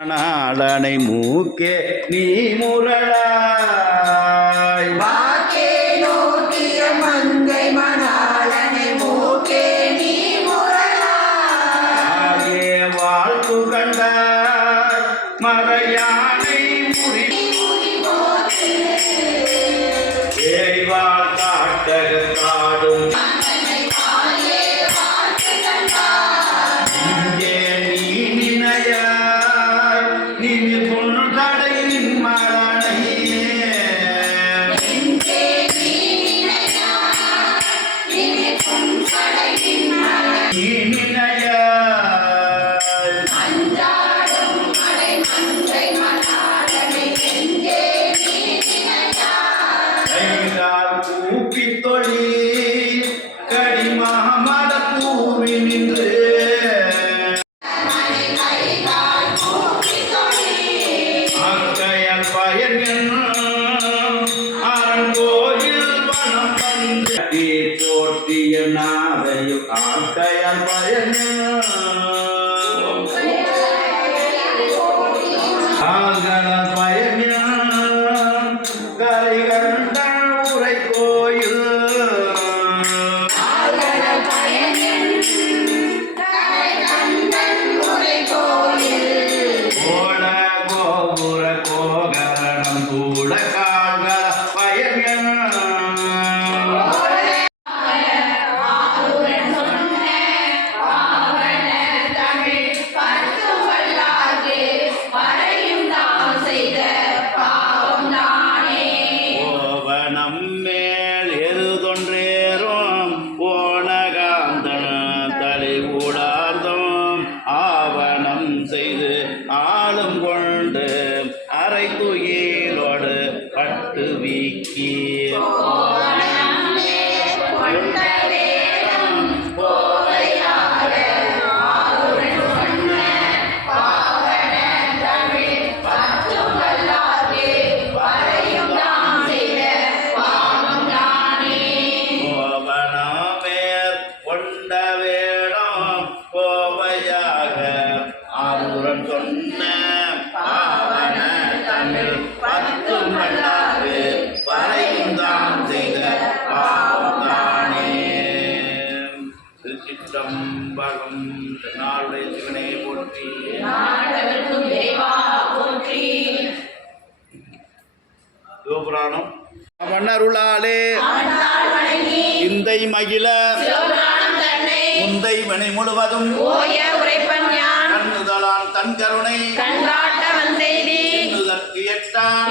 நாளனை மூக்கே நீ முரளாய் வாக்கே நோக்கிய மங்கை see அவனருளாலே இந்தை மகிழ. முந்தை வினை முழுவதும் தன் கருணை. எட்டான்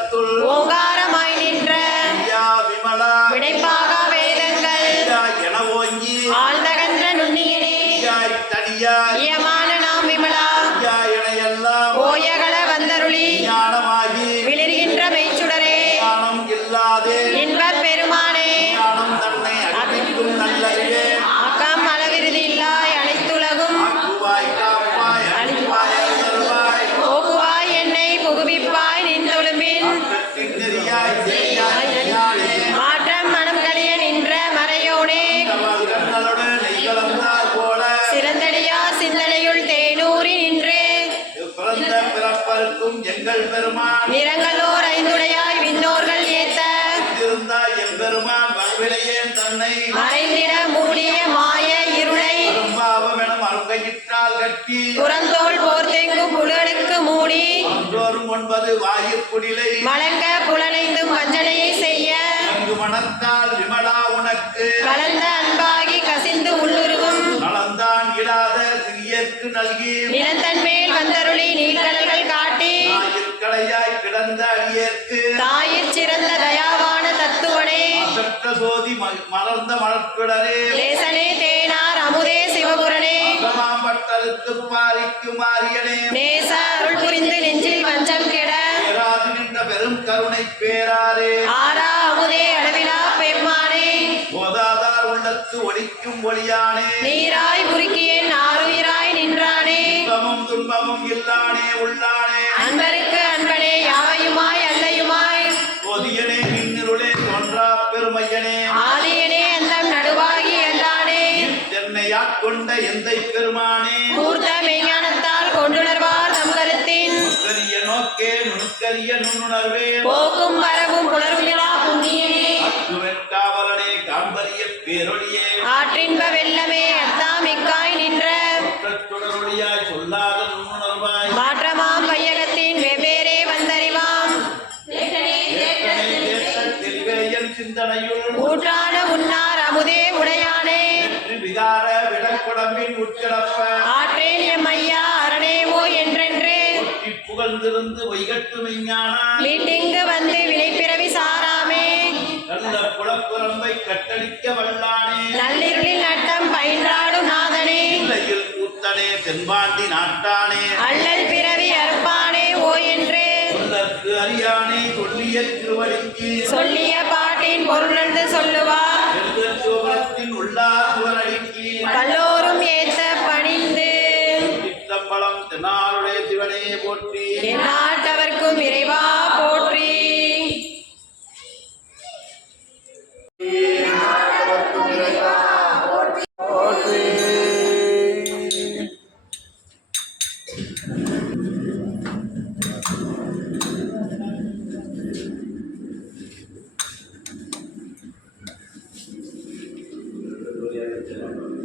வேதத்துள் ஓங்காரமாய் நின்ற விமலா விடைப்பாக வேதங்கள் என ஓங்கி ஆழ்ந்தகன்ற நுண்ணியனே தனியாய் இயமான நாம் விமலா எனையெல்லாம் ஓயகல வந்தருளி ஞானமாகி விளர்கின்ற மெய்ச்சுடரே ஞானம் இல்லாதே இன்ப பெருமா போற்றும் எங்கள் பெருமான். நிறங்களோர் ஐந்துடையாய் விண்ணோர்கள் ஏத்த. இருந்தாய் எம்பெருமான் வல்விலையே தன்னை. மறைந்திட மூடிய மாய இருளை. பாவம் என மருங்கையிட்டால் கட்டி. புறந்தோல் போர்த்தெங்கும் புலனுக்கு மூடி. ஒன்றோரும் ஒன்பது வாயிற்குடிலை மலக்க புலனைந்தும் வஞ்சனையை செய்ய. அங்கு மனத்தால் விமலா உனக்கு. கலந்த அன்பாகி கசிந்து உள்ளுருவும். நலந்தான் இடாத சிறியற்கு நல்கி. நிலத்தன்மை பிறந்த அடியேற்கு தாயிற் சிறந்த தயாவான தத்துவனே. அசற்ற சோதி மலர்ந்த மலர்க்குடரே. தேசனே தேனார் அமுதே சிவபுரனே. மாம்பட்டருக்கு மாறிக்கு மாறியனே நேச அருள் புரிந்து நெஞ்சில் வஞ்சம் கெட. பேராது நின்ற பெரும் கருணை பேராரே. ஆரா அமுதே அளவிலா பெம்மானே போதாதார் உள்ளத்து ஒழிக்கும் ஒளியானே. நீராய் உருக்கியேன் ஆருயிராய் நின்றானே. துன்பமும் துன்பமும் இல்லானே உள்ளானே. அன்பருக்கு அன்பனே யாவையுமாய் அல்லையுமாய். பொதியனே மின்னிருளே தோன்றா பெருமையனே. ஆதியனே அந்தம் நடுவாகி என்றானே தென்னையாக் கொண்ட எந்தை பெருமானே. கூர்த்த மெய்ஞானத்தால் கொண்டுணர்வார் தம் கருத்தின். நுட்கரிய நோக்கே நுணுக்கரிய நுண்ணுணர்வே. போக்கும் வரவும் புலருமிலா புண்ணியனே வெட்டாவலனே காண்பரிய பேரொழியே. ஆற்றின்ப வெள்ளமே நின்ற ஊற்றான உன்னார் அமுதே உடையானே. விகார விடக்குடம்பின் உட்கிடப்ப. ஆற்றேன் எம் ஐயா அரணேவோ என்றென்று. புகழ்ந்திருந்து வைகட்டு மெஞ்ஞானா வீட்டிங்கு வந்து வினைப்பிறவி சாராமே. நல்ல புலப்புறம்பை கட்டளிக்க வல்லானே. நள்ளிருளில் நட்டம் பயின்றாடும் நாதனே. இல்லையில் கூத்தனே தென்பாண்டி நாட்டானே. அள்ளல் பிறவி அறுப்பானே ஓ என்று. அறியானே சொல்லிய திருவடிக்கு சொல்லிய பாட்டின் பொருளர்ந்து சொல்லுவார் சோபனத்தின் உள்ளார் துவரடிக்கு கல்லோரும் ஏத்த பணிந்து சிற்றம்பலம் தென்னாருடைய சிவனே போற்றி. எந்நாட்டவர்க்கும் இறைவா போற்றி. Amen.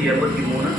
இருபத்தி மூணு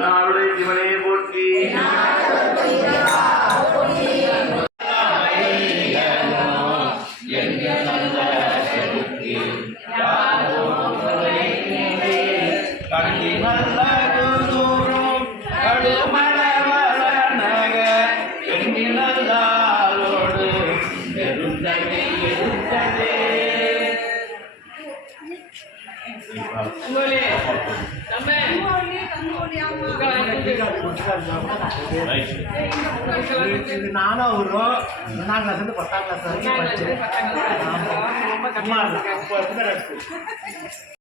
നാളുടെ ജീവനെ പോറ്റി நானும் அவரும் ஒன்றாம் கிளாஸ்லேருந்து பத்தாம் கிளாஸ் வரைக்கும் ஆமா.